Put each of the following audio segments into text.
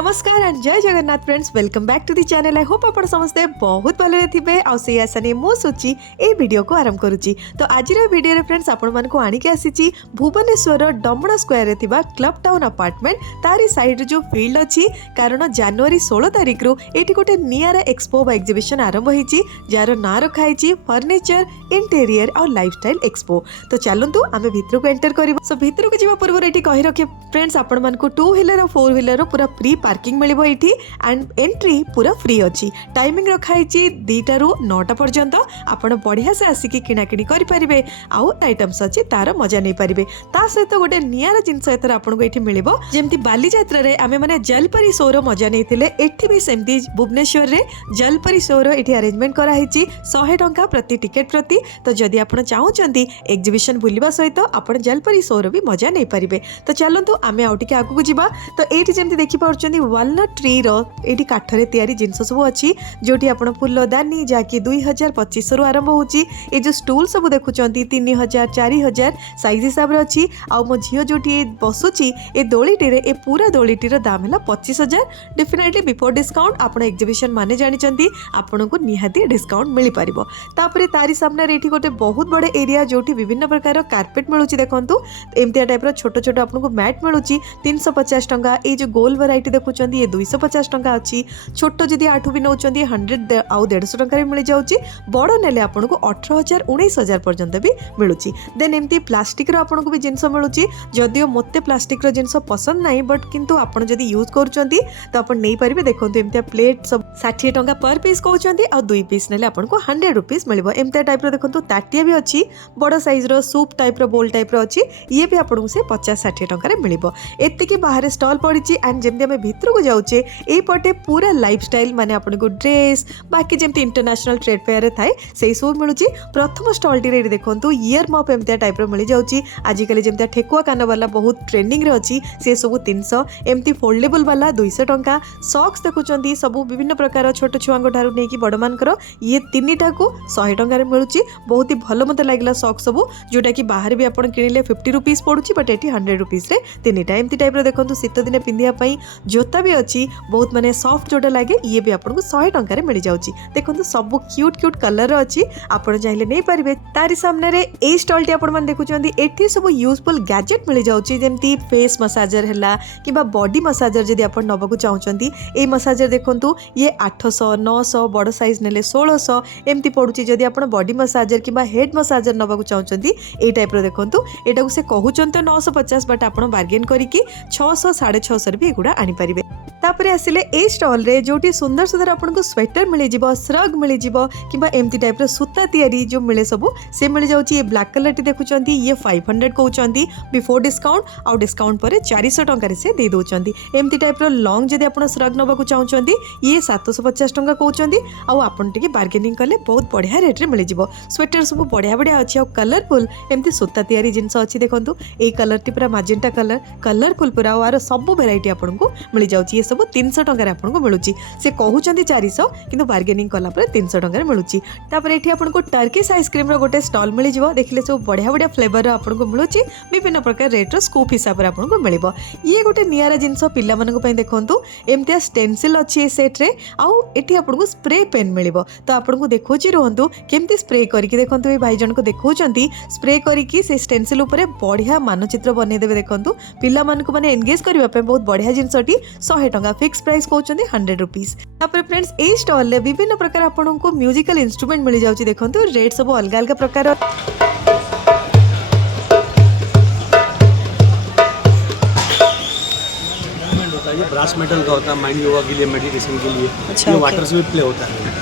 नमस्कार एंड जय Jagannath friends, welcome back to the channel. I hope आप समस्ते बहुत भले थे आ आशा नहीं मो सोची ए वीडियो को आरंभ करुच्ची। तो आज वीडियो रे फ्रेंड्स आपण मानक आनिक आसी भुवनेश्वर डमणा स्क्वायर रे थिबा क्लब टाउन अपार्टमेंट तारी साइड जो फील्ड अच्छी, कारण जनवरी 16 तारिख रु एटी गोटे नियारा एक्सपो बा एग्जिबिशन आरंभ होईची जार ना रखाई फर्निचर इंटेरियर और लाइफस्टाइल एक्सपो। तो चलतु आम भितर को एंटर कर भितर को जावा पूर्व ये कही रखे फ्रेंड्स, आपण मानक 2 व्हीलर और 4 व्हीलर पूरा फ्री पार्किंग मिलिबो एठी एंड एंट्री पूरा फ्री अच्छी। टाइमिंग रखाई 2टा रु 9टा पर्यंत आपण बढ़िया से आसिकी किणाकिणी करि परिबे आउ आइटम्स अच्छी तार मजा नहीं पारिबे। ता सहित गोटे नियारा जिनस एथर आपनको एठी मिलिबो जेमती बाली यात्रा रे आमे माने जलपरी शो रो मजा नैथिले, एठी भी सेमती भुवनेश्वर रे जलपरी शो रो एठी अरेंजमेंट करा हिची 100 टंका प्रति टिकेट प्रति। तो जदि आपण चाहूचंती एग्जिबिशन बुलिबा सहित आपण जलपरी शो रो भी मजा नहीं पारिबे। तो चलंतु आमे आउ टिके आगु जिबा। तो एठी जेमती देखि पाउचंती वालनट ट्री रो एठी काठरे तयारी जिनस सब अछि, जोठी आपण फुलदानी जाकी 2025 रु आरंभ होची। ए जो स्टूल सब देखुचंती 3000 4000 साइज हिसाब रे अछि। आ मो झियो जोठी बसुची ए दोलीटी रे ए पूरा दोलीटी रो दाम हैला 25000। डेफिनेटली बिफोर डिस्काउंट आपण एग्जिबिशन माने जानिचंती आपण को निहाती डिस्काउंट मिली परिबो। तापरे तारी सामने रे एठी गोटे बहुत बड़े एरिया जोठी विभिन्न प्रकार कार्पेट मिलुची। देखंतु एमतिया टाइप रो छोटो छोटो आपण को मैट मिलुची 350 टंका। ए जो गोल वैरायटी देखुचंती ये 250 टंका अच्छी। छोटो जदि 8 भी नौचंती 100 आउ 150 टंका रे मिल जाउची। बड़ नेले आपण को 18000 19000 पर्यंत भी मिलुची। देन एमती प्लास्टिक रो आपण को भी जिंस मिलुची। जदियो मते प्लास्टिक रो जिंस पसंद नाही, बट किंतु आपण जदि यूज करूचंती तो आपण नै परिबे। देखंतु एमती प्लेट सब 60 टंका पर पीस कहउचंती आ 2 पीस नेले आपण को 100 रुपीस मिलिबो। एमती टाइप रो देखंतु ताटिया भी अच्छी, बड़ साइज रो सूप टाइप रो बोल टाइप रो अच्छी। ये भी आपण को से 50-60 टंका रे मिलिबो। एत्ते की बाहर स्टॉल पड़ीची एंड जेमती हम भीतर को जाउचे ए पटे पूरा लाइफस्टाइल माने आपण को ड्रेस बाकी जेमती इंटरनेशनल ट्रेड फेयर रे थाए सेही सब मिलुची। प्रथम स्टॉल टी रे देखंतु ईयर मप एमती टाइप रो मिल जाउची। आजिकली जेमती ठेकुआ कान वाला बहुत ट्रेंडिंग रे अछि, से सब 300। एमती फोल्डेबल वाला 200 टंका। सॉक्स देखुचंती सब विभिन्न प्रकार छोट छुआंग ठारू नेकी बड़ मानकर ये 3टा को 100 टंका रे मिलुची। बहुत ही भलो मते लागला सॉक्स सब, जोटा कि बाहर भी आपण किनिले 50 रुपीस पडुची, बट एटी 100 रुपीस रे 3टा। एमती टाइप रो देखंतु शीत दिने पिंधिया पई जोता भी अच्छी, बहुत माने सॉफ्ट जोटा लागे, ये भी आपको 100 टंका रे मिल जाउची। देखंतु सब क्यूट क्यूट कलर अच्छी, आपण चाहिले नै पारिबे। तारी सामने रे ए स्टॉल टी आपण मन देखुचंती एठी सब यूजफुल गैजेट मिल जाउची, जेमती फेस मसाजर हैला किबा बॉडी मसाजर जदि आपण नबकु चाहउचंती। ए मसाजर देखंतु ये 800 900 बड़ साइज नेले 1600 एमती पडुची। जदि आपण बॉडी मसाजर किबा हेड मसाजर नबकु चाहउचंती ए टाइप रो देखंतु एटा को से कहउचंत 950, बट आपण बार्गेन करिकी 600 650 भी एगुडा आनी परिबे। तापरे आसिले ए स्टॉल रे जोटी सुंदर सुंदर आपन को स्वेटर मिल जिवो, श्रग मिल जिवो किबा एमती टाइप रो सूता तयारी जो मिले सब से मिल जाउची। ये ब्लैक कलर टी देखुचंती ये 500 कहउचंती बिफोर डिस्काउंट, आउ डिस्काउंट परे 400 टंका रे से दे दोचंती। एमती टाइप रो लॉन्ग जदि आपन श्रग नबाकू चाहउचंती ये 750 टंका कहउचंती। आउ आपन टिके बार्गेनिंग करले बहुत बढ़िया रेट रे मिल जिवो। स्वेटर सब बढ़िया बढ़िया अछि, आउ कलरफुल एमती सूता तयारी जिंस अछि। देखंतु ए कलर टी पूरा मैजेंटा कलर कलरफुल पूरा, आरो सब वेराइटी आपन को मिल जाउची। ये सब 300 टंका रे आपन को मिलुची। से कहउचंती 400 किंतु बार्गेनिंग कला पर 300 टंका रे मिलुची। तापर एठी आपन को टर्किश आइसक्रीम रो गोटे स्टॉल मिल जिवो। देखले सब बढ़िया बढ़िया फ्लेवर रो आपन को मिलुची, विभिन्न प्रकार रेट रो स्कूप हिसाब रे आपन को मिलिबो। ये गोटे नियारा जिंस पिल्ला मन को पई देखंतु एमतिया स्टेंसिल अछि ए सेट रे, आउ एठी आपन को स्प्रे पेन मिलिबो। तो आपन को देखोची रहंतु केमती स्प्रे करिकि। देखंतु ए भाई जन को देखौचंती स्प्रे करिकि से स्टेंसिल ऊपर बढ़िया मानचित्र बनै देबे। देखंतु पिल्ला मन को माने एंगेज करबा पे बहुत बढ़िया जिंसटी 100 टंका फिक्स प्राइस कहउचंती 100 रुपीस। तापर फ्रेंड्स ए स्टॉल ले विभिन्न प्रकार आपन को म्यूजिकल इंस्ट्रूमेंट मिल जाउची। देखंतु रेट सब अलग अलग प्रकार। ये ब्रास मेटल का होता है, माइंड योगा के लिए, मेडिटेशन के लिए। अच्छा, ये वाटर से भी प्ले होता है।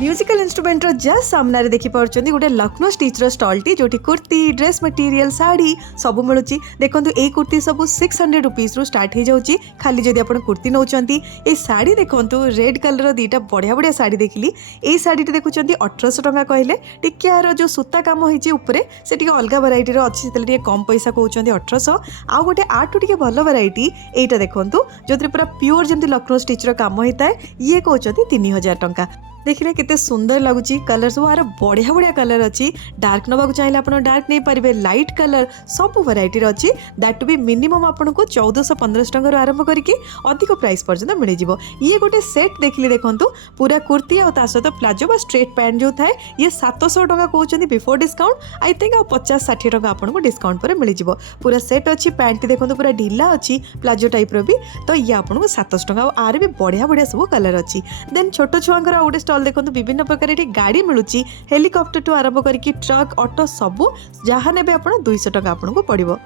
म्यूजिकल इंस्ट्रूमेंट जस्ट सामने देखी पार्टी गोटे लखनऊ स्टिच रो स्टॉल टी, जोटी कुर्ती ड्रेस मटेरियल साड़ी सब मिलूची। देखो ये कुर्ती सब 600 रुपीस रु स्टार्ट हो जाउची। खाली जदि आपण कुर्ती नौचंती ए साड़ी देखंतु रेड कलर 2टा बढ़िया बढ़िया साड़ी देखली। ए साड़ी देखुचंती 1800 टंका कहले। टिके यार जो सूता काम होईची ऊपरे से टिके अलगा वैरायटी रो अछि, सेतले टिके कम पैसा कहउचंती 1800। आ गोटे आटू टिके भलो वैरायटी एटा देखंतु जोतरे पूरा प्योर जेमती लखनऊ स्टिच रो काम होइताय, ये कहउचंती 3000 टंका। देखिले केते सुंदर लगुच कलर सब यार बढ़िया बढ़िया कलर अच्छी डार्क नवा चाहिए आप डार्क नहीं पारे लाइट कलर सब वैरायटी अच्छी दैट भी मिनिमम आपको 1400-1500 टंकार आरंभ करके अधिक प्राइस पर्यटन मिल जाव। ये गोटे सेट देखिए देखूँ पूरा कुर्ती और सहित प्लाजो बा स्ट्रेट पैंट जो थाए ये 700 टंका कहते बिफोर डिस्काउंट आई थिंक 50-60 टंका आपको डिस्काउंट पर मिल जाव। पूरा सेट अच्छी पैंट देखो पूरा ढिला अच्छी प्लाजो टाइप भी तो ये आपको 700 टंका आर भी बढ़िया बढ़िया सब कलर अच्छी। देन छोट छुआंकर गोटे स्टॉल देखो विभिन्न प्रकार ये गाड़ी मिलूची हेलिकॉप्टर टू आरंभ करके ट्रक ऑटो सबू जहाँ ने आप 200 टंका आपको पड़ो।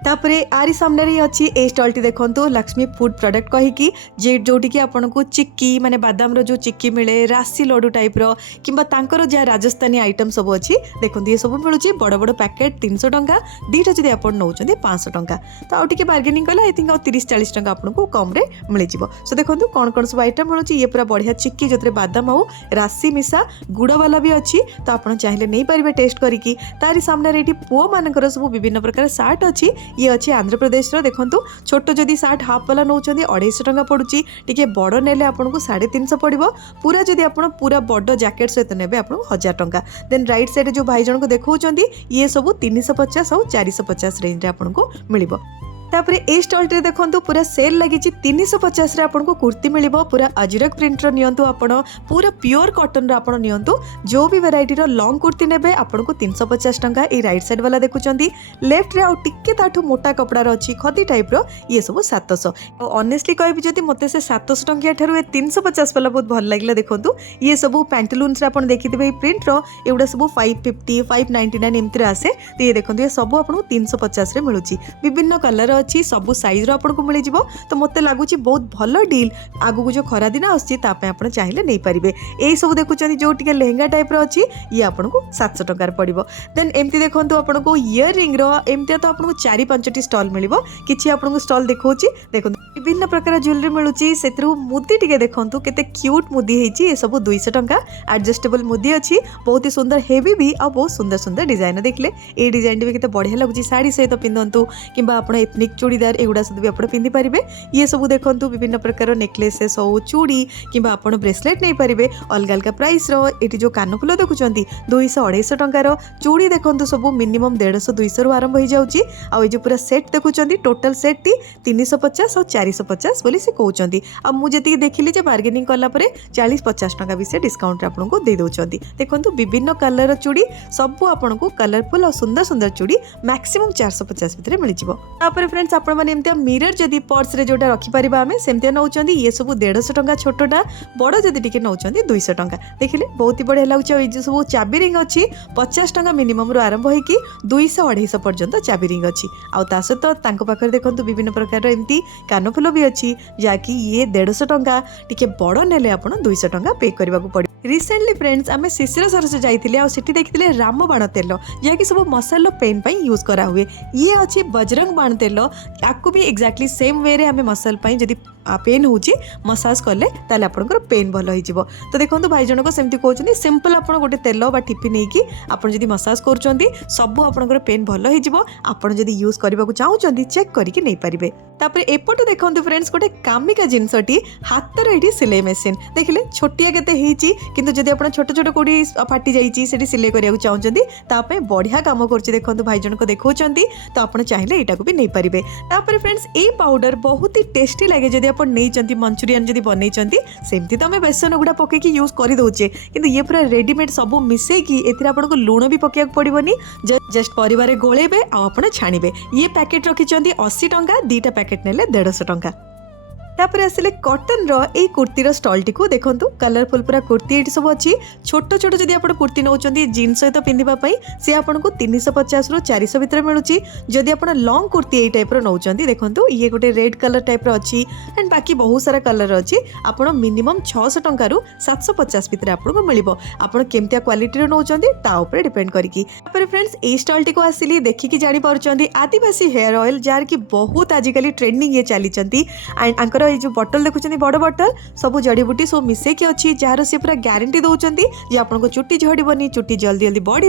तापरे आरी सामने ही अच्छी ए स्टॉलटी देखो लक्ष्मी फूड प्रोडक्ट कहीकि जे जोटी कि आपको चिक्की माने बादाम रो जो चिक्की मिले राशि लड्डू टाइप रो किंबा तांकर जहाँ राजस्थानी आइटम सब अच्छी देखो ये सब मिलूँ बड़ बड़ पैकेट 300 टंका दीटा जब आप नौ 500 टंका तो आउ टे बार्गेनिंग कले आई थिंक 30-40 टंका आपको कम रे मिल जाव। सो देखो कौन कौन सब आइटम मिलूँ ये पूरा बढ़िया चिक्की जो बादाम आउ राशि मिशा गुड़ वाला भी अच्छी तो आप चाहिए नहीं पारे टेस्ट करके तारी सामने ये पुओ मानकर सब विभिन्न प्रकार सार्ट अच्छी ये अच्छे आंध्र प्रदेश देखो छोट जदि सार्ट हाफ वाला नौ 250 टंका पड़ुची टी बड़ ने आपको 350 पड़ो पूरा जदि आप पूरा बड़ जैकेट सहित ने आपको 1000 टंका। देन राइट साइड जो भाई जन को देखा ये सब 350 और 450 रेंज आपको मिल। तापर ए स्टॉल देखो पूरा सेल लगी 350 रे आपको कुर्ती मिल पूरा अजरक प्रिंटर नियंतु आपण पूरा प्योर कॉटन आप नियंतु जो भी वेराइटी लॉन्ग कुर्ती ने आपको 350 टंका ये राइट साइड वाला देखुं लेफ्ट रे टिके ताठू मोटा कपड़ार अच्छी खदी टाइप रो ये सब 700 ऑनेस्टली कहबी जदि मते से 700 टंकिया ठारू 350 वाला बहुत भल लागला। देखो ये सब पैंटलून्स आप देखिथे प्रिंट रो एगुड़ा सब 550 599 एमती आसे तो ये देखो ये सब आपको 350 रे मिलूँ विभिन्न कलर अच्छी सबू साइज आपको मिल जाव। तो मत लगुच बहुत भल डील आगू जो खरा दिन आप चाहिए नहीं पारे यही सब देखुं जो टी लेहेंगा टाइप अच्छी ये आपको 700 टंकार पड़ो। देन एमती देखो आपको इयर रिंग एमती तो आपको 4-5 स्टॉल मिल कि आपको स्टॉल देखा देखो विभिन्न प्रकार ज्वेलरी मिलूँ से मुदी टे देखो केते क्यूट मुदी है सब 200 टंका एडजस्टेबल मुदी अच्छी बहुत ही सुंदर हेवी भी और बहुत सुंदर सुंदर डिजाइन देखले ये डिजाइन भी केते बढ़िया लगुच साड़ी सहित पिंधतु कि एथनिक चूड़ीदार एगुड़ा सब भी आप पिंधि पारे। ये सब देखो विभिन्न प्रकार नेकलेसेस हो चूड़ी कि आप ब्रेसलेट नहीं पारे अलग अलग प्राइस ये जो कानफुल देखुं 200-250 टंकार चूड़ी देखो सब मिनिमम 150-200 रु आरंभ हो जाऊँगी। आ जो पूरा सेट देखुं टोटल सेट टी 350 और 450 बोली से कहते आ मुझे देखिली बार्गेनिंग कलापर 40-50 टंका भी से डिस्काउंट आपको दे दौरान। देखो विभिन्न कलर चूड़ी सब आपको कलरफुल और सुंदर सुंदर चूड़ी मैक्सिमम 450 भितर मिल जाए। फ्रेंड्स आप एमती मिरर जदि पर्स रे जोटा रखिपर आम सेमती नौ ये सब 150 टंका छोटा बड़ जदि टी नौ 200 टंका देखिले बहुत ही बढ़िया लगे। जो सब चाबी रिंग अच्छी 50 टंका मिनिमम रू आरंभ होगी 200-250 पर्यंत चाबी रिंग अच्छी आ सहित पाखे देखो विभिन्न प्रकार एमती कानफुल भी अच्छी जहाँकि ये 150 टंका टी बड़ ने आप 200 टंका पे करने पड़े। रिसेंटली फ्रेंड्स आम शिशिर सरस जाइए आठी देखते रामबाण तेल जहाँकि सब मसाला पेन पर यूज करा हुए ये अच्छी बजरंग बाण तेल आपको भी एक्जाक्टली सेम वे आम मसल जदि पेन हो मसाज कले ताले आपनकर पेन भल हो। तो देखो भाई जनक सेमती कहते सिंपल आप गोटे तेल बा टिफिन नहीं आपड़ जब मसाज कर सब आपनकर पेन भल हो आपड़ जदि यूज करने को चाहते चेक करके नहीं पारे। तापर एपटू देखो फ्रेंड्स गोटे कामिका जिनसटी हाथर ये सिलाई मेसीन देखिले छोटिया केते किंतु जदि आप छोट छोट कोड़ी फाटी जाइए सिलाई करने चाहते बढ़िया कम कर देखो भाई जनक देखा तो आप चाहिए यहाँ भी नहीं पारे। तापर फ्रेंड्स ये पाउडर बहुत ही टेस्टी लगे जब आप नहीं मंचूरियन जब बनई सेमती तो आम बेसन गुड़ा पकईकि यूज कर दौचे कि ये पूरा रेडीमेड सब मिसेकी आपको लुण भी पकड़ा पड़ोनी जस्ट परिवार गोलेबे आप छाणीबे। ये पैकेट रखिंट 80 टंका 2टा पैकेट नेले 150 टंका। तापर आसिले कॉटन रो ए कुर्तीर स्टॉल टी देखो कलरफुल पूरा कुर्ती ये सब अच्छी छोट छोट जब आप कुर्ती नौ जीन्स सहित पिंधापी सी आपको 350 ରୁ 400 भितर मिलूँ। जदि आप लॉन्ग कुर्ती ये टाइप नौ देखो ये गोटे रेड कलर टाइप अच्छी एंड बाकी बहुत सारा कलर अच्छी आप मिनिमम 600 टंका 750 भितर आपको मिल आप केमतिया क्वालिटी नौ डिपेंड करके। फ्रेंड्स ए स्टॉल टी आसिली देखिकी जानी पार्टी आदिवासी हेयर ऑयल जार की बहुत आजिकल ट्रेंडिंग ये चली एंड ये जो बटल देखुं बड़ बटल सब जड़ीबूटी सब मिसेकी अच्छी जार सी पूरा ग्यारंटी दौरान जे आपको चुट्टी झड़बनी चुट्टी जल्दी जल्दी बढ़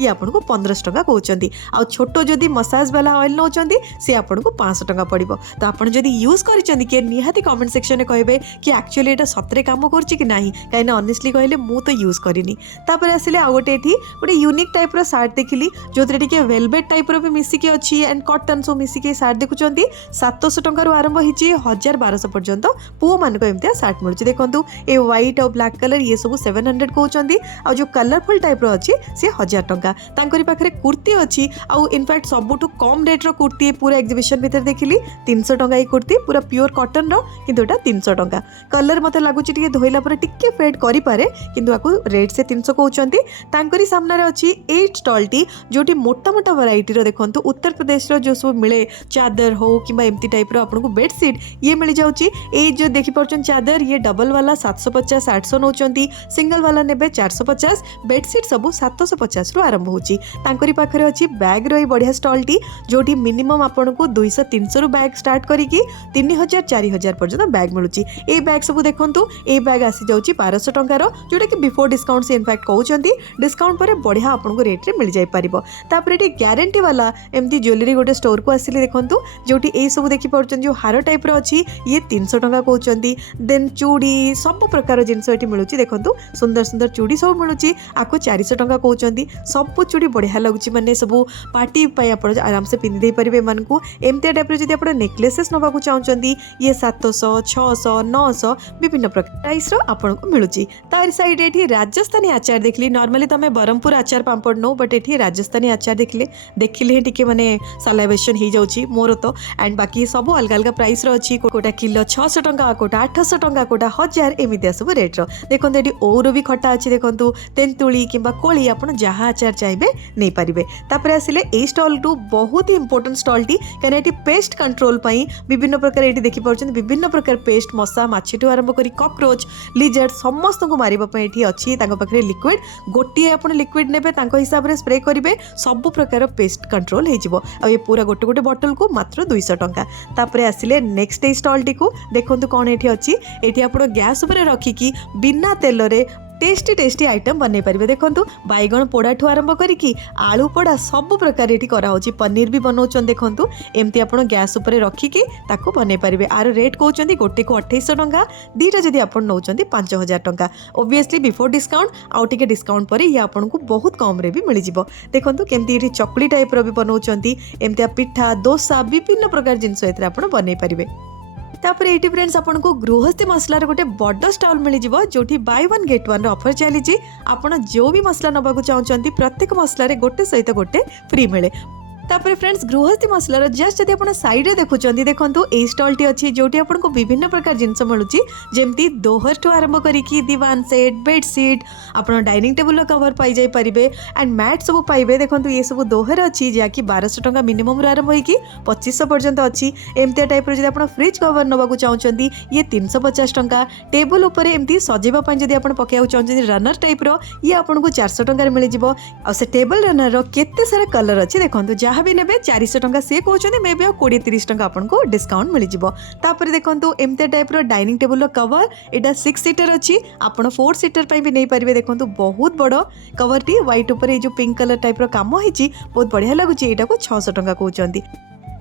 ये आपको 1500 टंका कहते आ छोट जदि मसाज वाला ऑयल नौ सी आपको 500 टंका पड़ो तो आप यूज कर निहाती कमेंट सेक्शन में कहे कि एक्चुअली ये सतरे कम कर कहीं ऑनेस्टली कहले मु तो यूज करनी आसिले आ गोटे गोटे यूनिक टाइप सार्ट देखिली जो टे वेलवेट टाइप भी मिसिकी अच्छी एंड कटन सब मिसिकी सार्ट देखुं 700 टंकार आरंभ होती 1200 पर्यंत पुओ मान एमती सार्ट मिलूँ देखो ये व्हाइट और ब्लैक कलर ये सब 700 कहते आ जो कलरफुल टाइप अच्छी सी 1000 टंका पाखे कुर्ती अच्छी आउ इनफैक्ट सबुठ कम रेट्र कुर्ती पूरा एग्जिबिशन भितर देखिली 300 टंका ये कुर्ती पूरा प्योर कटन रो 300 टंका कलर मत लगुच धोइला पर टिके फेड करें कि रेट से 300 कहते सामने अच्छी 8 स्टॉल टी जो मोटा मोटा वैरायटी देखो उत्तर प्रदेश जो सब मिले चादर हो कि एमती टाइप आपको बेडसीट ये मिल जाऊँगी ये जो देखिपुर चादर ये डबल वाला 750 800 नौ सिंगल वाला ने 450 बेडसीट सब 750 रु आरंभ होची पाखे अच्छी बैग रही बढ़िया स्टॉल टी जो मिनिमम आपको 200-300 रु बैग स्टार्ट करिकी 3000-4000 पर्यंत बैग मिलूँ ये बैग सब देखूँ ये बैग आसी जाऊँगी 1200 टंकार जोटा कि बिफोर डिस्काउंट से इनफैक्ट कहते डिस्काउंट पर बढ़िया आपको रेट में मिल जापर ये ग्यारंटी वाला एमती ज्वेलरी गोटे स्टोर को आसिले देखूँ जो ये सब देखिपुर जो हार टाइप अच्छी ये 300 टंका कहते देन चूड़ी सब प्रकार जिनस ये मिलूँ देखो सुंदर सुंदर चूड़ी सब मिलूँ आपको 400 टंका कहते सब चूड़ी बढ़िया लगुच मैंने सब पार्टी आप आराम से पिंधि पारे मानू एमती टाइप जब आप नेकलेसेस नाक चाहते ये 700 600 900 विभिन्न प्रकार प्राइस आपको मिलूँ तार साइड ये राजस्थानी आचार देखली नॉर्मली तुम ब्रह्मपुर आचार पापड़ नो बट ये राजस्थानी आचार देखिले टी मैंने सालाइवेशन हो जाऊँगी मोर तो एंड बाकी सब अलग अलग प्राइस अच्छी कोटा किलो 600 टंका कोटा 800 टंका कोटा 1000 एमती सब रेट देखो ये ओर भी खटा अच्छी देखो तेंतुली कि कोली आप जहाँ आचार चाहिए नहीं पारे तापर आसिले ए स्टॉल टू बहुत ही इंपोर्टेंट स्टॉल टी कहीं पेस्ट कंट्रोल विभिन्न प्रकार ये देखिपुर विभिन्न प्रकार पेस्ट मशा माछीठू आरंभ कर कॉकरोच लिजर्ड समस्त को मारे अच्छी पाखे लिक्विड गोटे आप लिक्विड ने हिसाब से स्प्रे करेंगे सब प्रकार पेस्ट कंट्रोल हो ये पूरा गोटे गोटे बटल को मात्र 200 टंका तापर आसिले नेक्स्ट स्टॉल टी को देखो कौन ये अच्छी ये आप गैस उपर रखिकी बिना तेल टेस्टी टेस्टी आइटम बनई पारे देखो बैगण पोड़ा ठू आरंभ करी आलू पोड़ा सब प्रकार ये कराऊँ पनीर भी बनाऊँ देखो एमती आप गैस उपर रखिकी बनई पारे आर रेट कहते गोटे को 2800 टंका दीटा जब आप नौ 5000 टंका ओबियसली बिफोर डिस्काउंट आउ टे डिस्काउंट पर ये आपको बहुत कम रे भी मिल जाव देखो केमती ये चकली टाइप भी बनाऊँ एमती पिठा डोसा विभिन्न प्रकार जिनस आप बनई पारे तापर ये फ्रेंड्स आपको गृहस्थी मसलार गोटे बड़ स्टॉल मिल जाव जो by one get one offer चली आपड़ जो भी मसला नवाक चाहते प्रत्येक मसलार गोटे सहित गोटे फ्री मिले तापर फ्रेंड्स गृहस्थी मसलार जस्ट जब आप साइड में देखुं देखो ये स्टॉल टी अच्छी जोटी आपको विभिन्न प्रकार जिनस मिलूँ जमती दोहर ठू आरंभ करी दीवान सेट बेडसीट आप डाइनिंग टेबुल कवर पाई पारे एंड मैट सब पाइबे देखो ये सब दोहर अच्छी जहाँकि 1200 टंका मिनिमम आरंभ हो 2500 पर्यंत अच्छी एमती टाइप जब आप फ्रिज कवर नवाक चाहते ये 350 टंका टेबुल उपर एमती सजाइवाई जब आप पकड़ चाहते रनर टाइप ये आपको 400 टंकार मिल जाव से टेबल रनर केते सारा कलर अच्छी देखो जहाँ भी ने 400 टंका सी कहते मे भी 20-30 टंका आपको डिस्काउंट मिल जापर देखो एमती टाइप डाइनिंग टेबुल कवर यहाँ 6 सीटर अच्छी आप 4 सीटर भी नहीं पारे देखो बहुत बड़ कवर टी व्हाइट उपर ये जो पिंक कलर टाइप काम होती बहुत बढ़िया लगुच यहाँ को 600 टंका कहते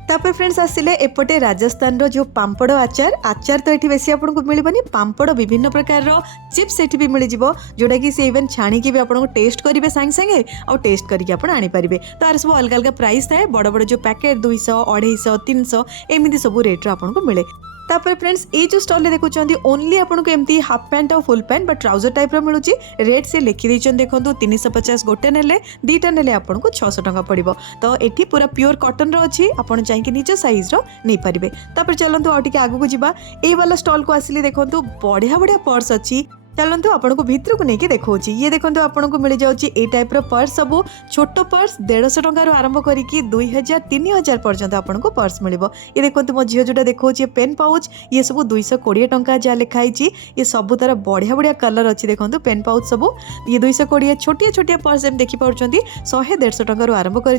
तापर फ्रेंड्स आसिले एपटे राजस्थान रो जो पांपड़ आचार तो ये बेसी आपको मिलबनी पांपड़ विभिन्न प्रकार चिप्स ये भी मिल जाव जोटा कि सी इवेन छाणिकी भी आपको टेस्ट करेंगे सांगे सांगे और टेस्ट करके आप आनीपारे तार सब अलग अलग प्राइस थाए बड़ बड़ जो पैकेट 200 250 300 एमती सब रेट्रे आपको मिले तापर फ्रेंड्स ये जो स्टॉल देखुं ओनली आपको एमती हाफ पैंट और full pant but trouser type मिलूँ रेट से लिखी देखो 350 गोटे ने दीटा ने आपको 600 टंका पड़ो तो ये पूरा प्योर कटन अच्छी आप चाहिए निज साइज नहीं पारे तापर चलते आगे आगू को जावा ये वाला स्टॉल को आसिले देखो बढ़िया बढ़िया पर्स अच्छी चलतु आपन को भितर को लेकिन देखा ये देखो आपन को मिल जाऊँगी ये टाइप पर्स सब छोट पर्स 150 टंकार आरंभ करके 2000 3000 पर्यंत आपन को पर्स मिल ये देखो मो झील जोटा देखा पेन पाउच ये सब 220 टंका जहाँ लिखाई ये सब तार बढ़िया बढ़िया कलर अच्छी देखो पेन पाउच सब ये 220 छोटिया छोटिया पर्स एम देखिपुर 100-150 टंकार आरंभ कर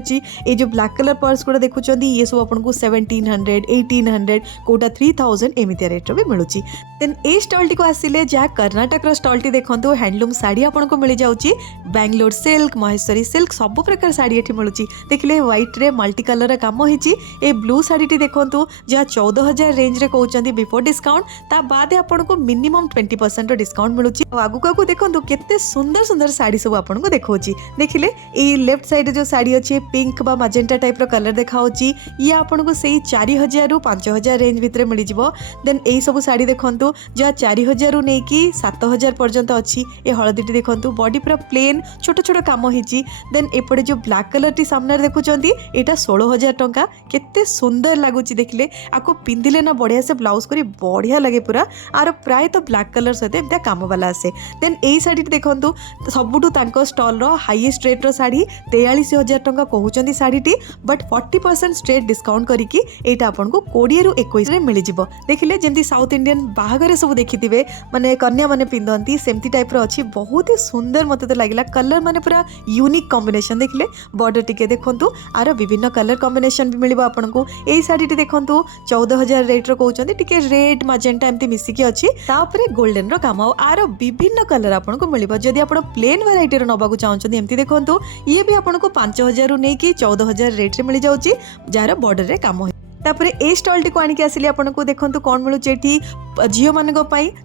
जो ब्लैक कलर पर्स गुड़ा देखुं ये सब आपको 1700 1800 कोटा 3000 एमती रेट्र भी मिलूँ। देन ए स्टॉल टी को आसिले जहाँ कर्नाटक स्टॉल टी देखो हैंडलूम साड़ी आपन को मिल जाऊँगी बेंगलोर सिल्क महेश्वरी सिल्क सब प्रकार साड़ी ये मिलूँ देखिले व्हाइट रे मल्टी कलर काम होती ए ब्लू साड़ी टी देखो जहाँ 14,000 रेंज रे कहते बिफोर डिस्काउंट ता बाद आपन को मिनिमम 20% डिस्काउंट मिलूँ। आगुक आगु देखो केते सुंदर सुंदर साड़ी सब आपन को देखा देखिले ये लेफ्ट साइड जो साड़ी अच्छे पिंक बा मजेंटा टाइप रो कलर देखा ये आपन को सही 4,000 रु 5,000 रेंज भितर मिल जाव। देन यही सब साड़ी देखो जहाँ 4,000 रु नहीं कि 7,000 पर्यंत अच्छी ये हलदी देखो बॉडी पूरा प्लेन छोट छोट काम होती। देन एपटे जो ब्लैक कलर टी सामने देखुं यहाँ 16,000 टंका केते सुंदर लगुच देखिले आपको पिंधिले ना बढ़िया से ब्लाउज करी बढ़िया लगे पूरा आर प्राय तो ब्लैक कलर सहित एमती काम वाला आसे। देन यही शाढ़ी देखो सबुठू स्टॉल रो हाईएस्ट रेट रो शाढ़ी 43,000 टंका कहते शाढ़ी बट 40% स्ट्रेट डिस्काउंट करके यहाँ आपन को 20 रु 21 रे मिल जिवो। देखिले जमती साउथ इंडियन बाहागर सब देखिथिबे माने कन्या माने पिंधंती सेमती टाइप रो अच्छी बहुत ही सुंदर मते तो लागिला कलर माने पूरा यूनिक कॉम्बिनेशन देखिले बॉर्डर टिके देखंतु आरो विभिन्न कलर कॉम्बिनेशन भी मिलिबो आपन को। एई साड़ी टी देखंतु 14,000 रेट रो कहउचंती टिके रेड मजेंटा एमती मिसिकी अछि तापरे गोल्डन रो काम आरो विभिन्न कलर आपन को मिलिबो। जदि आपन प्लेन वैरायटी रो नबाकू चाहउचंती एमती देखंतु ये भी आपन को 5,000 रु नै कि 14,000 रेट रे मिल जाउची जार बॉर्डर रे काम हो। तापरे ए स्टॉल टी को आनिक आसिले आपन को देखंतु कोन मिलुची एठी झील मानक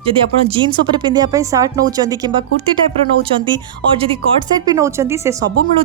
जदि आप जीन्स उपर पिंधिया सार्ट नौ कि कुर्ती टाइप रो नौ और जदि कट साइड भी नौ से सब मिलूँ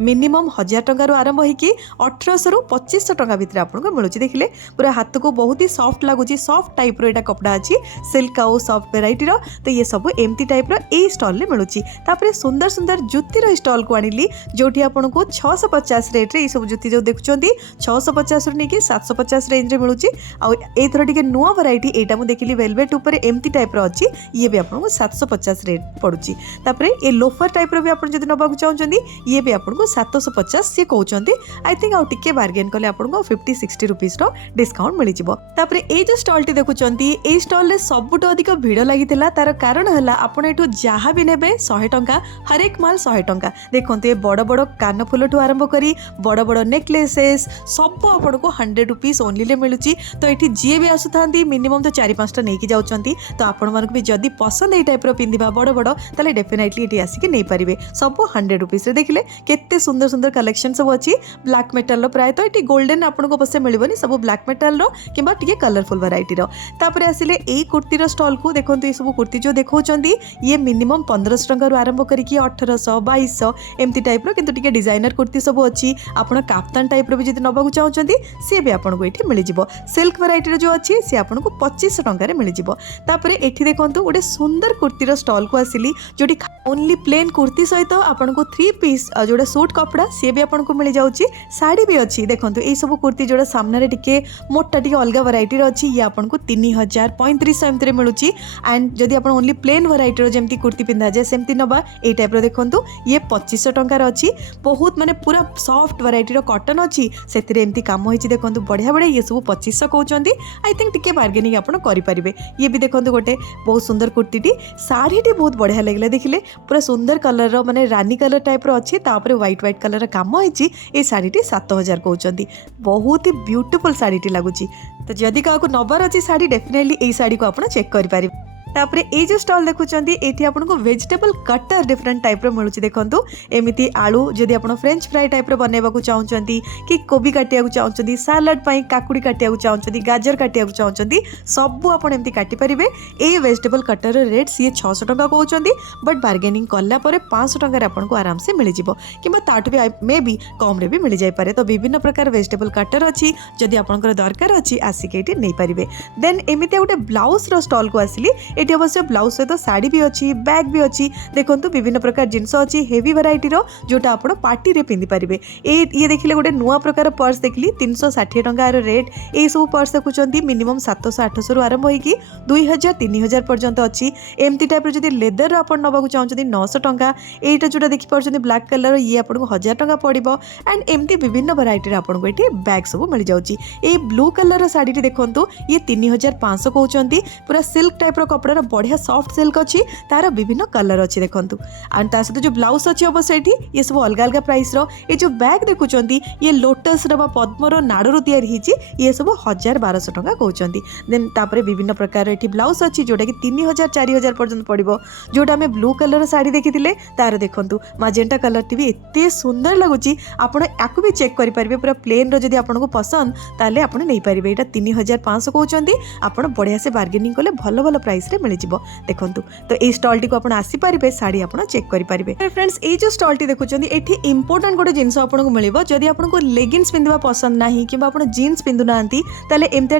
मिनिमम 1,000 टंकार आरंभ होगी 1,800 रु 2,500 टंका भितर आपको मिलूँ। देखिले पूरा हाथ को बहुत ही सॉफ्ट लगुच सॉफ्ट टाइप रो एटा कपड़ा अच्छी सिल्क आउ सॉफ्ट वेराइटी रो तो ये सब एमती टाइप रो ए स्टॉल रे मिलूँ। तापरे सुंदर सुंदर जुतीर स्टॉल को आनिली जोठी आपन को 650 रेट रे ये सब जुती जो देखुंती 650 रु नहीं 750 रेंज रे मिलूँ। आउर टिके नुआ वैरायटी एटा मु वेलवेट ऊपर एमती टाइप रो अच्छी ये भी आपको 750 रेट पड़ुची। तापरे ये लोफर टाइप रो भी आपन जदि नबाकू चाहउचंदी ये भी आपको 750 से कहउचंदी आई थिंक आउ टिके बार्गेन कले आपको 50-60 रुपीस रो डिस्काउंट मिल जिवो। तापरे ए जो स्टॉल टी देखुचंदी ए स्टॉल रे सबुटो अधिक भीड़ लागितिला तार कारण हला आपन एठू जहा भी नेबे 100 टंका हर एक माल 100 टंका देखंतु ये बड़ बड़ कान फुल ठू आरंभ करी बड़ बड़ नेकलेसेस सब आपन को 100 रुपीस ओनली ले मिलुची। तो एठी जे भी आसुथांती मिनिमम तो 4-5 नहीं जाउचंती तो आपण मानक भी जदि पसंद ए टाइप रो पिंधिबा बड़ बड़ ताले डेफिनेटली एटी आसिक नहीं पारिबे सब 100 रुपीस रे। देखिले केते सुंदर सुंदर कलेक्शन सब अच्छी ब्लैक मेटल रो प्राय तो एटी गोल्डन आपन को बसे मिलबनी सब ब्लैक मेटल रो किबा टिके कलरफुल वैरायटी रो। तापरे आसिले ए कुर्ती रो स्टॉल को देखंतु ए सब कुर्ती जो देखौचंदी ये मिनिमम 1500 टंका रो आरंभ करके 1800 2200 एमती टाइप रो किंतु टिके डिजाइनर कुर्ती सब अच्छी आपण काफ्तान टाइप रो भी जदि नबाकू चाहउचंदी से भी आपन को एठी मिल जिवो। सिल्क वैरायटी रो जो अच्छी से आपन को 2500 टंका रे मिल जिवो। तापरे एठी देखंतु गोटे सुंदर कुर्तीर स्टॉल को आसिली जोटी ओनली प्लेन कुर्ती सहित आपन को 3 पीस जोड़ा सूट कपड़ा सी भी आपन को मिल जाउची साड़ी भी अच्छी देखंतु ए सब कुर्ती जोड़ा सामने रे टिके मोटा टिके अलगा वैरायटी रो अच्छी ये आपन को 3,000 3500 एमती रे मिलुची। एंड जदि आपन ओनली प्लेन वैरायटी रो जेमती कुर्ती पिंधा जाय सेमती नबा ए टाइप रो देखंतु ये 2500 टंका रो अच्छी बहुत माने पूरा सॉफ्ट वैरायटी रो कॉटन अच्छी सेतिरे एमती काम होईची देखंतु बढ़िया बढ़िया ये सब 2500 कहउचंदी आई थिंक टिके बार्गेनिंग आपन करि परिबे। ये भी देखंतु गोटे बहुत सुंदर कुर्तीटी शाढ़ीटी बहुत बढ़िया लगे देखिले पूरा सुंदर कलर रो माने रानी कलर टाइप रो अच्छी तापरे व्हाइट कलर काम होईची ए शाढ़ीटी 7,000 कहउचंदी बहुत ही ब्यूटीफुल शाढ़ीटी लागुची। तो जदि काको नबर अच्छी शाढ़ी डेफिनेटली ए शाढ़ी को आपण चेक करि पारिबे। तापरे ए जो स्टॉल देखुचंदी एठी आपनको वेजिटेबल कटर डिफरेंट टाइप रो मिलुची देखंतु एमिति आलू जदि आपण फ्रेंच फ्राई टाइप रो बनेबा को चाहउचंती कि कोबी काटिया को चाहउचंती सलाड पई काकुडी काटिया को चाहउचंती गाजर काटिया को चाहउचंती सब आपण एमिति काटि परिबे। ए वेजिटेबल कटर रो रेट सी 600 टंका कहउचंदी बट बार्गेनिंग करला परे 500 टंका रे आपनको आराम से मिल जिवो किबा ताठ भी मे बी कम रे भी मिल जाय पारे। तो विभिन्न प्रकार वेजिटेबल कटर अछि जदि आपनकर दरकार अछि आसिके एठी नै परिबे। देन एमिति गोटे ब्लाउज रो स्टॉल को आसिली एटी अवश्य ब्लाउज सहित शाढ़ी भी अच्छी बैग भी अच्छी देखो विभिन्न प्रकार जिनस अच्छी हेवी वैरायटीर जोटा आप पार्टी रे पिंधि पारे। ये देखिले गोटे नुआ प्रकार पर्स देखली 360 टंकार रेट ये सब पर्स देखुं मिनिमम 700-800 रु आरंभ होगी 2000-3000 पर्यंत अच्छी एमती टाइप जब लेदर आप नवाक चाहते 900 टंका एटा जोटा देखिपुर ब्लैक कलर ये आपको 1000 टंका पड़ो एंड एमती विभिन्न वैरायटी आपको ये बैग सब मिल जाऊँगी। ये ब्लू कलर शाढ़ी देखो ये 3500 कहते पूरा सिल्क टाइप कपड़ार बढ़िया सॉफ्ट सिल्क अच्छी तार विभिन्न कलर अच्छी देखो एंड ता सहित जो ब्लाउज अच्छी अवश्य ये सब अलग अलग प्राइस ये जो बैग देखुं ये लोटस पद्मर नाड़ू तैयारी ये सब 1000-1200 टंका कहते देन तापर विभिन्न प्रकार ये ब्लाउज अच्छी जोटा कि 3000-4000 पर्यंत पड़ो जोटा आम ब्लू कलर शाढ़ी देखी तार देखु मजेंटा कलर टी भी एत सुंदर लगुच आपको भी चेक करेंगे पूरा प्लेन रही आपको पसंद ताले आप नहीं पारे यहाँ 3500 कहते आप बढ़िया से बार्गेनिंग कले भल भल प्राइस रे मिल जाव देखूँ। तो ये स्टॉल टी को आप आसीपारे शाढ़ी आप चेक करेंगे। फ्रेंड्स ये जो स्टॉल टी देखुं ये इंपोर्टेंट गोटे जिनस आपको मिल जदि आपको लेगिंग्स पिंधा पसंद ना कि जीन्स पिंधुना एमती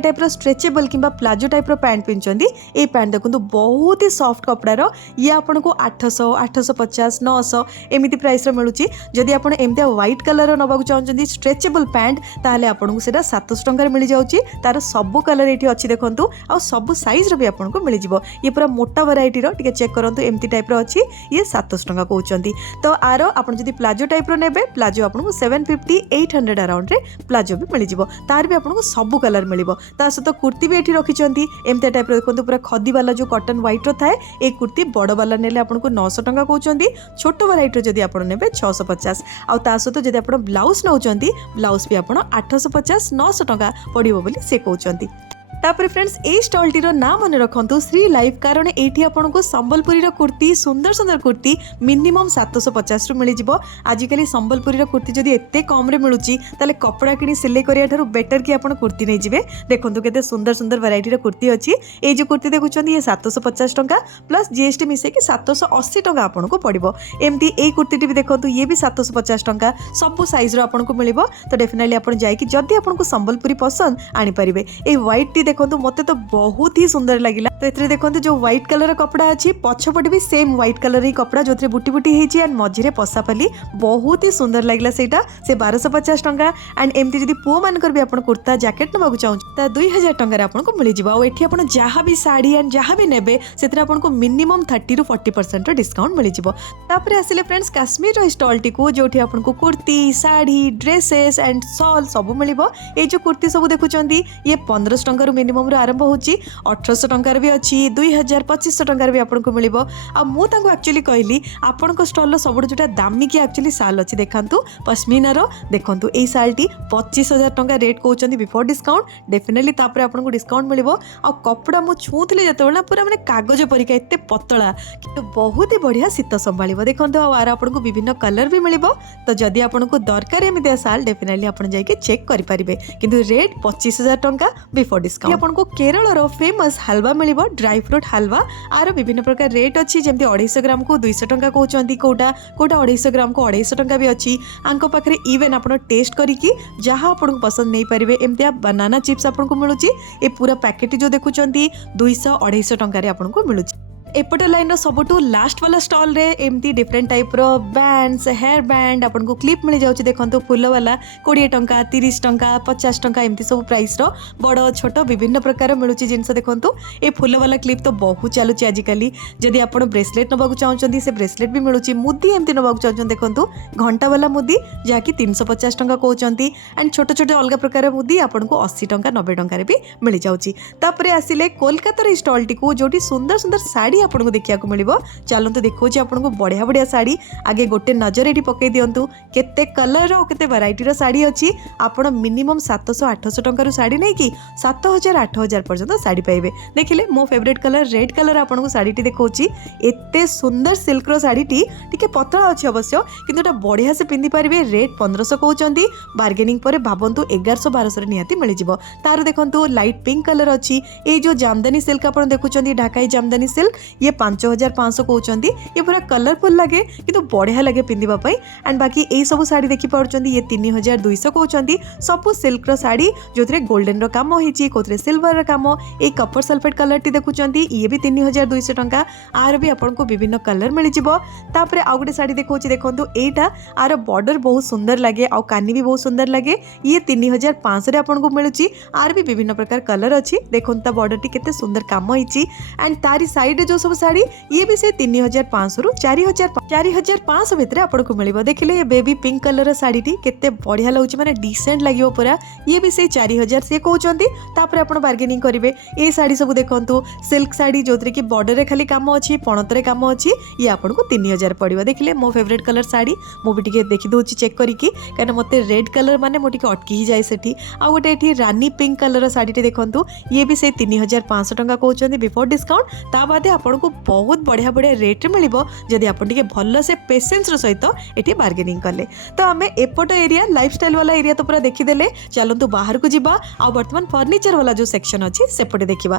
टाइप स्ट्रेचेबल कि प्लाजो टाइप पैंट पिंधुंट ये पैंट देखो बहुत ही सॉफ्ट कपड़ार ये आपको 800-850-900 एमती प्राइस मिलूँ। जदि आप एमती व्हाइट कलर नवाक चाहते स्ट्रेचेबल पैंट ताहले आपको सेटा 700 टंकार मिल जाऊँगी तार सब कलर ये अच्छी देखूँ आ सब साइज भी आपको मिल जाव ये पूरा मोटा वैरायटीर टे चेक करूँ एमती टाइप अच्छी ये 700 टंका कहते। तो आर आप प्लाजो टाइप ने प्लाजो आपको 750-800 अराउंड रे प्लाजो भी मिल जाव तार भी आपको सब कलर मिल सहित कुर्ती भी ये रखिंट एमती टाइप देखो पूरा खदी वाला जो कटन व्हाइट थाए ये कुर्ती बड़ वाला ने आपको 900 टंका कहते छोट वैरायटी जब आप ने 650 आ सहित जब आप ब्लाउज नौ ब्लाउज भी आप 850-900 टंका पड़ो बोली से कहते। तापर फ्रेंड्स ए स्टॉल टीर ना मन रखु श्री लाइफ कारण ये आपको संबलपुरी कुर्ती सुंदर सुंदर कुर्ती मिनिमम 750 रु मिल जाव। आजिकल संबलपुरी कुर्ती जब एत कम मिलूँ ताले कपड़ा कि सिलाई करा बेटर कि आप कुर्ती नहीं जाए देखो केते सुंदर सुंदर वैरायटी कुर्ती अच्छी ये जो कुर्ती देखुं ये 750 टंका प्लस जीएसटी मिसेक 780 टंका आपको पड़ो एमती ये कुर्ती भी देखो ये भी 750 टंका सब साइज आपको मिल। तो डेफिनेटली आप जाकि जदि आपको संबलपुरी पसंद आनीपारे ये व्हाइट टी देखो मत तो बहुत ही सुंदर लगिला। तो ये देखो जो व्हाइट कलर कपड़ा अच्छी पछपटे भी सेम व्हाइट कलर ही कपड़ा जो बुटी बुटी होती एंड मझे पसापाली बहुत ही सुंदर लगिला से 1250 टंका एंड एमती जब पुओ मानकर भी आप कुर्ता जैकेट नवाक चाहूँ 2000 टंकार आपको मिल जाए। ये आप जहाँ भी शाढ़ी एंड जहाँ भी नेबे से आपको मिनिमम 30-40% डिस्काउंट मिल जाए। आसिले फ्रेंड्स काश्मीर स्टॉल टी को जो आपको kurti sari dresses and shawl सब मिल। ये जो कुर्ती सब देखुं ये 1500 टंका मिनिमम आरंभ होची 1800 टंकार भी अच्छी 2000-2500 टंकार भी आपको मिल। मुझे एक्चुअली कहली आपण स्टॉल सब जो दामिकी एक्चुअली साल अच्छी देखु पश्मीनार देखो ये सालटी 25,000 टंका रेट कहते बिफोर डिस्काउंट डेफिनेटली तापर आपको डिस्काउंट मिल। आ कपड़ा मुझे छुँली जो पूरा मैंने कागज परिका एत पतला कि बहुत ही बढ़िया शीत संभाल देखो आर आपको विभिन्न कलर भी मिल। तो जदि आपको दरकार एमती साल डेफिनेटली आप जाकि चेक करेंगे किंतु रेट 25,000 टंका बिफोर डिस्काउंट। आपको केरल फेमस हलवा मिल ड्राई फ्रूट हलवा आर विभिन्न प्रकार रेट अच्छी जमी 250 ग्राम को 200 टंका कहते कोटा 250 ग्राम को 250 टंका भी अच्छी आंक पाखे इवेन आप टेस्ट करके जहाँ आपको पसंद नहीं पारे एमती बनाना चिप्स आपको मिलूँ ये पूरा पैकेट जो देखुं 200-250 टंकार आपको मिलूँ। एपट लाइन सबुठू लास्ट वाला स्टॉल रे एमती डिफरेंट टाइप रो बैंड्स हेयर बैंड आपको क्लिप मिल जाऊँ देखो फुल वाला 20 टंका 30 टंका 50 टंका एमती सब प्राइस रो बड़ छोट विभिन्न प्रकार मिलूँ जिनस देखो ये फुल वाला क्लिप तो बहुत चलुची आजिकल जदि आप ब्रेसलेट नवाक चाहते से ब्रेसलेट भी मिलूँ मुदी एमती नवाक चाहते देखो घंटा वाला मुदी जहाँकि 350 टंका कहते एंड छोट छोट अलग प्रकार मुदी आपको 80 टंका 90 टंकार भी मिल जाऊँगी। आसिले कोलकातार स्टॉल टी को जो सुंदर सुंदर शाढ़ी आपको देखा मिल चलते देखो आपको बढ़िया बढ़िया शाढ़ी आगे गोटे नजर ये पकई दिंतु केते कलर और केते वैरायटीर शाढ़ी अच्छी आप मिनिमम 700-800 टंकार शाढ़ी नहीं कि 7,000-8,000 पर्यंत शाढ़ी पाइबे। देखिले मो फेवरेट कलर रेड कलर आपको शाढ़ी देखौची एते सुंदर सिल्कर शाढ़ी टी पतला अच्छी अवश्य किंतु बढ़िया से पिंधि पारे रेट 1500 कहते बार्गेनिंग पर भावतु 1100-1200 निहाती मिल जाव। तार देखो लाइट पिंक कलर अच्छी ये जो जामदानी सिल्क आप देखुं ढाकाई जामदानी सिल्क ये 5500 कहते ये पूरा कलरफुल लगे कि बढ़िया लगे पिंधिबा एंड बाकी यही सब शाढ़ी देखिपुर ये 3200 कहते सब सिल्कर शाढ़ी जो गोल्डन रो काम होती कौन सिल्वर काम ये कपर सल्फेट कलर टी देखुं ये भी 3200 टंका आर भी आपको विभिन्न कलर मिल जापर आउ गोटे शाढ़ी देखा देखो यहाँ आर बॉर्डर बहुत सुंदर लगे आउ कानी भी बहुत सुंदर लगे ये 3500 आपको मिलूँ आर भी विभिन्न प्रकार कलर अच्छी देखो बॉर्डर टी केते सुंदर काम होती एंड तारी साइड जो सब शाढ़ी ये भी से 3500 रु 4500 भितर आपको मिल देखिले ये baby pink colour sari T केते बढ़िया लगुच माने डिसेंट लगे पूरा ये भी से 4000 से कहते आप बार्गेनिंग करेंगे ये शाढ़ी सब देखो सिल्क शाढ़ी जो कि बॉर्डर रे खाली काम अच्छी पणतरे काम अच्छी ये आपको 3000 पड़ो देखिले मो फेवरेट कलर शाढ़ी मुझे देखी दूसरी चेक करके कहीं मत रेड कलर माने मोटे अटकी ही जाए सेठी आ गोटे ये रानी पिंक कलर शाढ़ी देखो ये भी से 3500 टंका कहते बिफोर डिस्काउंट ता बादे आपको बहुत बढ़िया बढ़िया रेट मिल जदि आप भल से पेसेंस सहित ये बार्गेनिंग कले तो आम एपट एरिया लाइफस्टाइल वाला एरिया तो पूरा देखीदे चलतु बाहर को जावा आ बर्तमान फर्निचर वाला जो सेक्शन अच्छी सेपटे देखा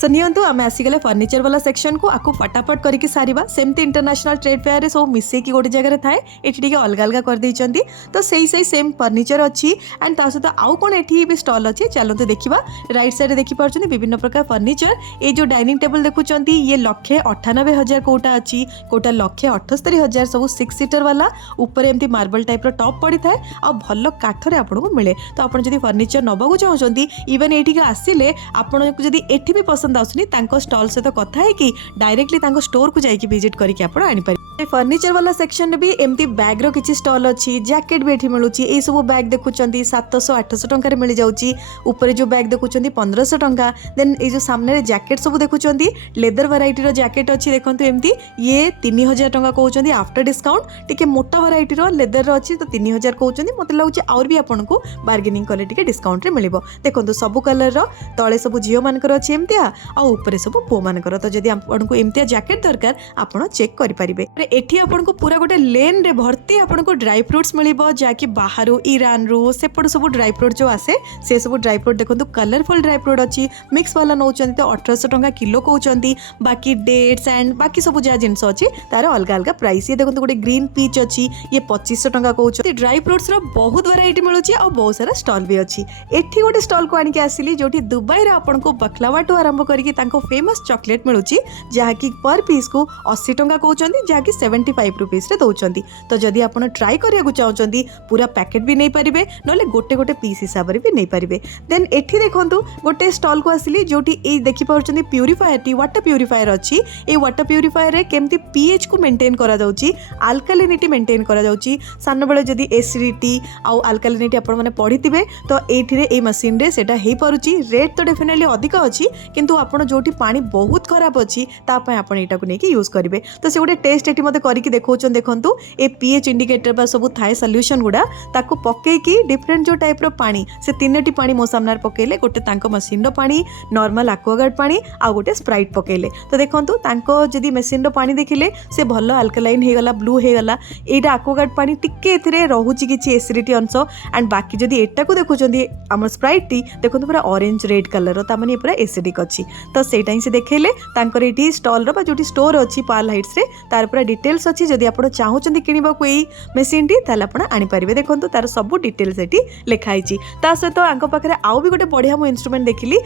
सो नियंतु आम आसीगले फर्निचर वाला सेक्शन को आपको फटाफट करके सारिबा सेमती इंटरनेशनल ट्रेड फेयर रे सब मिसेकी गोटे जगह थाए ये अलग अलग कर देइचंती तो सही सेम फर्निचर अच्छी एंड ता सहित आउ कोन एठी भी स्टॉल अच्छी चलते देखा राइट साइड देखि पारछंती विभिन्न प्रकार फर्निचर ये जो डाइनिंग टेबल देखुचंती ये 198,000 कोटा अच्छी कोटा 178,000 सब 6 सीटर वाला ऊपर एमती मार्बल टाइप रो टॉप पड़ी थाए आ भलो काठरे आपको मिले तो आप जदि फर्निचर नबाकू चाहते इवन ये आसिले आपको जदि एठी भी पसंद आसुनी तांको स्टॉल सहित कथा है कि डायरेक्टली तांको स्टोर को जाइए विजिट करके आप आनीपारे फर्निचर वाला सेक्शन भी एमती बैग रो किछि स्टॉल अच्छी जैकेट भी एठी मिलुची ए सब बैग देखुचंती 700-800 टंका रे मिल जाउची ऊपर जो बैग देखुचंती 1500 टंका देन ए जो सामने रे जैकेट सब देखुचंती लेदर वैरायटी रो जैकेट अच्छी देखंतु एमती ये 3000 टंका कहउचंती आफ्टर डिस्काउंट टिके मोटा वैरायटी रो लेदर रो अच्छी तो 3000 कहउचंती मते लागुची और भी आपनको बार्गेनिंग कले टिके डिस्काउंट रे मिलिबो देखंतु सब कलर रो तळे सब जियो मानकर अच्छी एमतिया आ ऊपर सब पो मानकर तो जदि आपनको एमतिया जैकेट दरकार आपण चेक करि परिबे एठी आपनको पूरा गोटे लेन रे भर्ती आपनको ड्राई फ्रूट्स मिलिबो जाकि बाहरु ईरान रो सेपट सब ड्राई फ्रूट जो आसे से सब ड्राई फ्रूट देखंतु कलरफुल ड्राई फ्रूट अच्छी मिक्स वाला नौचंती तो 1800 टंका किलो कहउचंती बाकी डेट्स एंड बाकी सब जा जिंस अच्छी तार अलग अलग प्राइस ये देखंतु गोटे ग्रीन पीच अच्छी ये 2500 टंका कहउचंती ड्राई फ्रूट्स रो बहुत वैरायटी मिलुची और बहुत सारा स्टॉल भी अच्छी एठी गोटे स्टॉल को आनिके आसिली जोठी दुबई रे आपनको बकलावाटू आरंभ करके तांको फेमस चॉकलेट मिलुची जहा कि पर पीस को 80 टंका कहउचंती जहा कि 75 रुपीस रे दउचंती तो जदि आपण ट्राई करिया को चाहउचंती पूरा पैकेट भी नहीं परिबे नले गोटे गोटे पीस हिसाब रे भी नहीं परिबे देन एठी देखंतु गोटे स्टॉल को आसिली जोठी ए देखि पाउचंती प्यूरीफायर टी वाटर प्यूरीफायर अच्छी ए वाटर प्यूरीफायर रे केमती पीएच को मेंटेन करा जाउची अल्कालिनिटी मेंटेन करा जाउची सान बेले जदि एसिडिटी आउ अल्कालिनिटी आपण माने पढितिबे तो एठी रे ए मशीन रे सेटा हेई पारुची रेट तो डेफिनेटली अधिक अच्छी किंतु आपण जोठी पानी बहुत खराब अच्छी ता पय आपण एटा को नेकी यूज करिवे तो से गोटे टेस्ट एठी मते करिकि देखौचन देखंतु ए पीएच इंडिकेटर बा सब थाए सॉल्यूशन गुडा ताको पके की डिफरेंट जो टाइप रो पानी से तीनटी पानी मो सामनार पकेले गोटे तांको मशीन रो पानी नॉर्मल एक्वागार्ड पानी आ गोटे स्प्राइट पकेले तो देखंतु तांको जदी मशीन रो पानी देखिले से भलो अल्कलाइन हे गला ब्लू हे गला एटा एक्वागार्ड पानी टिके एथिरे रहूची किछि एसिडिटी अंश एंड बाकी जदी एटा को देखुचंदी हमर स्प्राइट टी देखंतु पूरा ऑरेंज रेड कलर ता माने पूरा एसिडिक अछि तो सेटा ही से देखेले तांकर एठी स्टॉल रो बा जोटी स्टोर अछि पाल हाइट्स रे तार पूरा डिटेल्स अछि जदी आपण चाहउचंदी किनिबा को एई मशीन टी ताला आपण आनी परिबे देखंतु तार सब डिटेल्स एठी लिखा आइछि ता सहित आंक पाखरे आउ भी गोटे बढ़िया मो इंस्ट्रूमेंट देखिली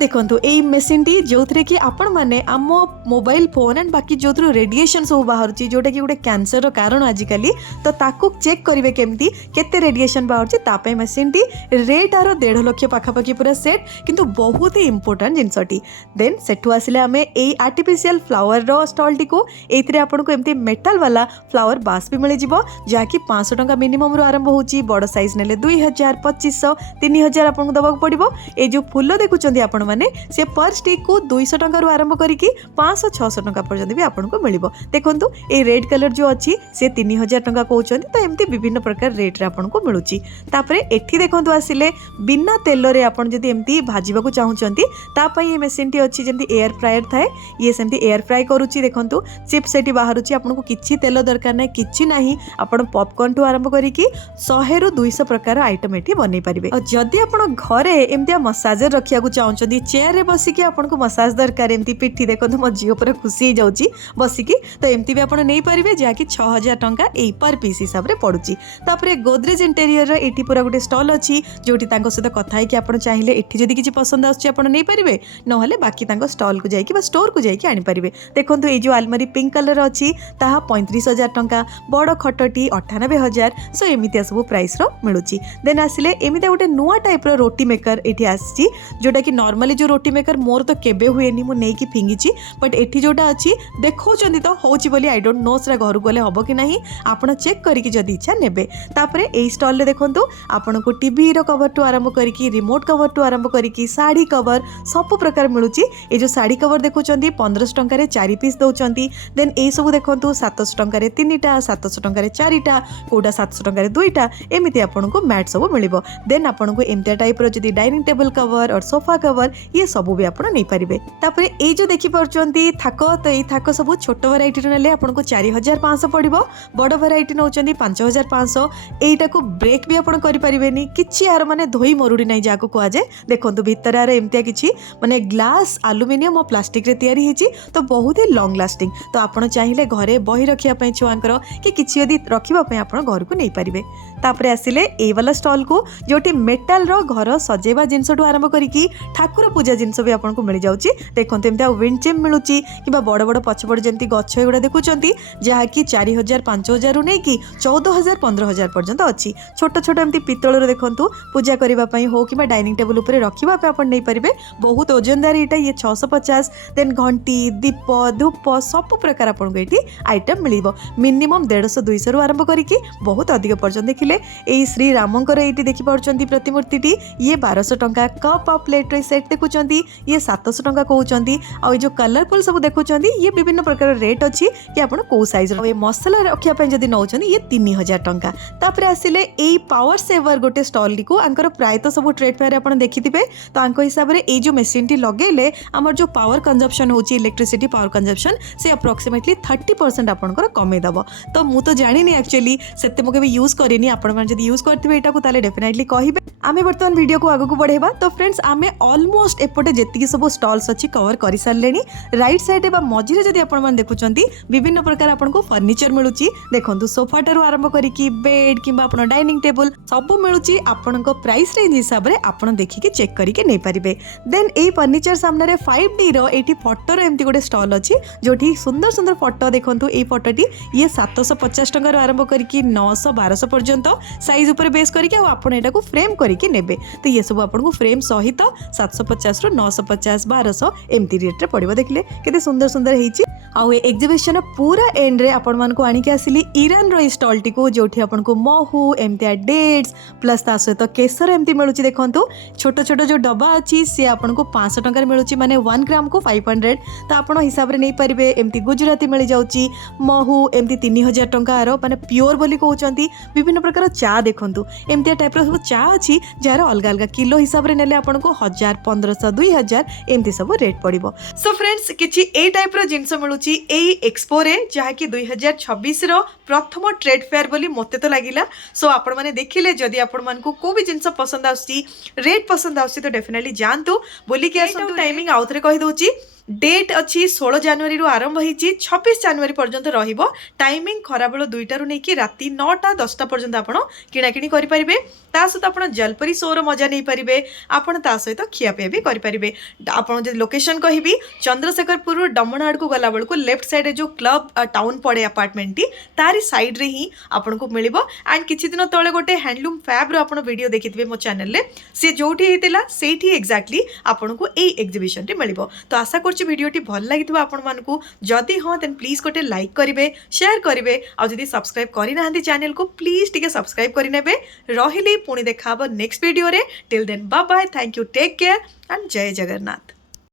देखंतु एई मशीन टी जोथरे कि आपण माने आम मोबाइल फोन एंड बाकी जोथरो रेडिएशन सब बाहरची जोटा कि गोटे कैंसर रो कारण आजिकली तो ताकू चेक करिवे केमती केते रेडिएशन बाहरची ता पे मशीन टी रेट आरो 1.5 लाख पाखापाखि पूरा सेट किंतु बहुत ही इंपोर्टेंट जिनसटी देन सेठु आसिले आमे एई आर्टिफिशियल फ्लावर रो स्टॉल टी को एइथरे आपण को एमती मेटल वाला फ्लावर बास भी मिले जिवो जा कि 500 टंका मिनिमम रो आरंभ होची बड़ साइज नेले 2000 2500 3000 आपण को दबाक पड़िबो ए जो फूल देखुचंदी आपण माने से पर स्टिक को 200 टंका रो आरंभ करिकि 500-600 टंका पर्यंत भी आपण को मिलिबो देखंतु ए रेड कलर जो अछि से 3000 टंका कहउचंदी तो एमती विभिन्न प्रकार रेट रे आपण को मिलुची तापरे एठी देखंतु आसिले बिना तेल रे आपण जदी एमती भाजीबा को चाहउचंती ता पई ए मशीन टी अछि जेमती एयर फ्रायर थाए ये सेमती एयर फ्राई करूची देखंतु चिप्स एटी बाहरुची आपको किसी तेल दरकार ना कि ना आप पॉपकॉर्न टू आरंभ करिकी 100 ରୁ 200 प्रकार आइटम एठी बनै परिबे। और जदि आपण घरे एमतिया मसाजर रखिया को चाहउछंदी चेयर रे बसिकी आपनको मसाज दरकार एमती पिठी देखो मो झियो पर खुशी जाउची बसिकी तो एमती भी आपण नै परिबे जा कि 6000 टंका एई पर पीस हिसाब रे पडुची। तापरे गोदरेज इंटीरियर रे एठी पूरा गोटे स्टॉल अछि जोठी तांको सहित कथा है कि आपण चाहिले एठी जदि किछि पसंद आछी आपण नै परिबे नहले बाकी तांको स्टॉल को जाइकी बा स्टोर को जाइकी आनी परिबे। देखंतु ए जो अलमारी पिंक कलर अछि ताहा 35000 टंका बड़ खटटी 98000 सो एमितिया सब प्राइस रो मिलुची। देन आसिले एमितिया गोटे नुआ टाइप रो रोटी मेकर एठी आछि जोटा कि नॉर्मली जो रोटी मेकर मोर तो केबे हुएनी मु नै कि फिंगिची बट एठी जोटा अछि देखौचंदी तो होची बोली आई डोंट नो सरा घर गले हबो कि नाही आपण चेक करिकी जदी इच्छा नेबे। तापरे एई स्टॉल रे देखंतु आपण को टीवी रो कवर टू आरंभ करिकी रिमोट कवर टू आरंभ करिकी साड़ी कवर सब प्रकार मिलुची। ए जो साड़ी कवर देखौचंदी 1500 टंका रे 4 पीस दउचंदी। देन ए सब देखंतु 700 टंका रे 3टा 700 टंका रे 4टा कोडा 700 टंका रे 2टा एमिति आपण को मैट सब मिलिबो। देन आपण को एमतिया टाइप रो जदी डाइनिंग टेबल कवर और सोफा कवर ये सब भी आपण नै परिबे। तापरे ए जो देखि परचंदी थाको तो ए थाको सब छोट वैरायटी रो नेले आपण को 4500 पड़िबो बड़ वैरायटी नउचंदी 5500 एटा को ब्रेक भी आपण करि परिबेनी किछि यार माने धोई मरुडी नै जाको को आजे। देखंतु भितर आर एमतिया किछि माने ग्लास एल्युमिनियम और प्लास्टिक रे तयारी हेची तो बहुत ही लॉन्ग लास्टिंग तो आपण चाहिले घरे बही रखिया पई छुआंकर कि किछि यदि रखिबा पई आपण घर को नै परिबे। तापरे आसिले ए वाला स्टॉल को जोटी मेटल रो घर सजेबा जिंस टू आरंभ करिकी ठाकुर पूजा जिंस भी आपन को मिल जाउची। देखंतु एमता विंड चिम मिलुची किबा बड़ बड़ पछपड़ जेंती गछ एगुडा देखुचंती जहा कि 4000 5000 रु नै कि 14000 15000 पर्यंत अछि। छोट छोट एमती पितळ रो देखंतु पूजा करिबा पई हो किबा डाइनिंग टेबल ऊपर रखिबा पे आपन नै परिबे बहुत ओजनदार एटा ये 650। देन घंटी दीप धूप सब प्रकार आपन को एटी आइटम मिलिबो मिनिमम 150 200 रु आरंभ करिकी बहुत अधिक पर्यंत देखिले ए श्री रामंकर एटी देखि परचंती प्रतिमूर्तिटी ये 1200 टंका कप ऑफ प्लेट रे सेट देखुचंती ये 700 टंका कहउचंती। आ जो कलरफुल सब देखुचंती ये विभिन्न प्रकार रेट अछि कि आपण को साइज रो ए मसला रखिया पे जदी नउचंती ये 3000 टंका। तापरे आसिले ए पावर सेवर गोटे स्टॉल को आंकर प्राय तो सब ट्रेड फेयर आपण देखिथिबे तो आंको हिसाब रे ए जो मशीन टी लगेले हमर जो पावर कंजम्पशन होची इलेक्ट्रिसिटी पावर कंजम्पशन से अप्रोक्सीमेटली 30% आपनकर कमे दबो। तो मु तो जानिनी एक्चुअली सेते मो केबे यूज करिनी आपण मन जदी यूज करथिबे एटा को ताले डेफिनेटली कहिबे। आमे वर्तमान वीडियो को आगु को बढ़ेबा तो फ्रेंड्स आमे ऑलमोस्ट एपटे जेतिकी सब स्टॉल्स अछि कवर करि सारलेनी। राइट साइड बा मझिरे जदी आपण मन देखुचंती विभिन्न प्रकार आपण को फर्नीचर मिलुची। देखंतु सोफा टारु आरंभ करिकी बेड किबा आपण डाइनिंग टेबल सब मिलुची आपण को प्राइस रेंज हिसाब रे आपण देखि के चेक करि के नै परिबे। देन ए फर्नीचर सामने रे 5D रो एठी फोटो रो एम्ति गोटे स्टॉल अछि जोठी सुंदर सुंदर फोटो देखंतु ए फोटोटी ये 750 टंका रो आरंभ करिकी 900 1200 पर्यंत साइज ऊपर बेस करिके आपण एटा को फ्रेम करिके नेबे तो ये सब आपण को फ्रेम सहित 750 रो 950 1200 एम्ति रेट रे पड़िबो। देखले केते सुंदर सुंदर हेची। आउ ए एग्जीबिशन पूरा एंड रे आपण मान को आनी के आसिली ईरान रो स्टॉल टी को जोठी आपण को महू एम्तिया डेट्स प्लस ता सहित केसर एम्ति मिलुची। देखंतु छोट छोट जो डब्बा अछि से आपण को 500 टंका रे मिलुची माने 1 ग्राम को 500 तो आपण हिसाब रे नै परिबे। एम्ति गुजराती मिल जाउची महू एम्ति 3000 टंका रो माने प्योर बोली कहउचंती। विभिन्न प्रकार चा देखंतु एम्तिया टाइप रो सब चा अछि जार अलग अलग किलो हिसाब रे नेले आपण को 1000 1500 2000 एम्ति सब रेट पड़िबो। सो फ्रेंड्स किछि ए टाइप रो जिंस मिलुची ए एक्सपो रे जहा कि 2026 रो प्रथम ट्रेड फेयर बोली मते तो लागिला। सो आपण माने देखिले जदी आपण मान को भी जिंस पसंद आउची रेट पसंद आउची तो डेफिनेटली जानतु बोली के आसंतु। टाइमिंग आउथरे कहि दोची डेट अच्छी 16 जनवरी रु आरंभ होईची 26 जनवरी पर्यंत रहिबो। टाइमिंग खराबेल 2टा रु नेकी राती 9टा 10टा पर्यंत आपण किणाकिणी करि परिबे। ता सहित आपण जलपरी शोर मजा नहीं परिबे। आपण ता सहित खियापिया भी करि परिबे। आपण जे लोकेशन कहिबी चंद्रशेखरपुर रु डमनाड को गला बेलको लेफ्ट साइड जो क्लब टाउन पड़े अपार्टमेंट टी तारी साइड रे ही आपण को मिलिबो। एंड किछि दिन तळे गोटे हैंडलूम फैब रो आपण वीडियो देखिथिबे मो चैनल रे से जोठी हेतिला सेठी एक्जेक्टली आपण को ए एग्जीबिशन रे मिलिबो। तो आशा भिडियोटी भल लगी आपण मानकू जदि हाँ देन प्लीज गोटे लाइक करेंगे शेयर करेंगे और जदि सब्सक्राइब करना चैनल को प्लीज टिके सब्सक्राइब करेंगे। रही पुणी देखा नेक्स्ट वीडियो रे till then bye bye thank you take care and जय जगन्नाथ।